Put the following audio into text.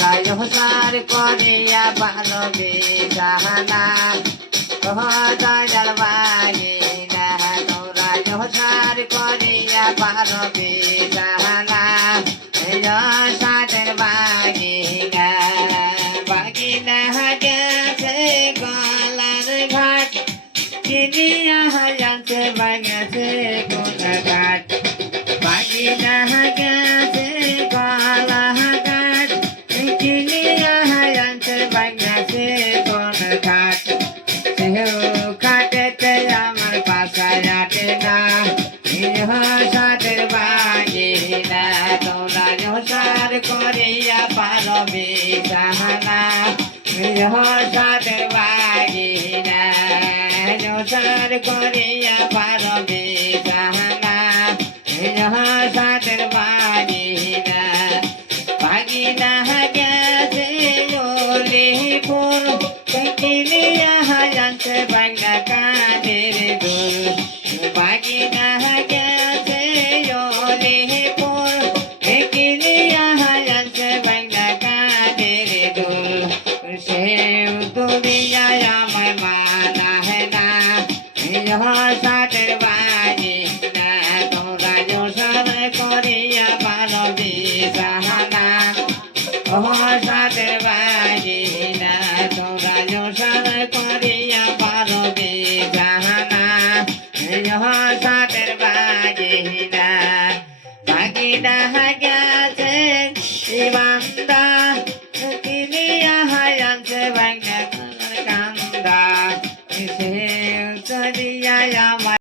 রায় হসার করিয়া পারবে জাহানা দয়াল বাগিনা রায় হসার করিয়া পারবে জাহানা সাদের বাগিনা বাগিনা গেছে গলার ঘাট চিনিয়া যাচ্ছে বাগেছে কোন ঘাট বাগিনা গেছে গলা ঘাট চিনিয়া যাচ্ছে বাগেছে কোন ঘাট সেও ঘাটেতে আমার পাশায় আটে না সাদের বাগিনা তোরা সার করিয়া পারবে জাহানা সাদের বাগিনা সার করিয়া পারবে জাহানা সাদের বাগিনা বাগিনা গেছে ওলিপুর কিনিয়া যাচ্ছে বাংলা কানের দূর বাগিনা গেছে ওলিপুর কিনিয়া যাচ্ছে বাংলা কানের দূর সেও দুনিয়ায় আমায় মানা है না সাদের বাগিনা তোরা সার করিয়া পারবে জাহানা সাদের বাগিনা তোরা সার করিয়া পারবে জাহানা সাদের বাগিনা বাগিনা গেছে ইমানদার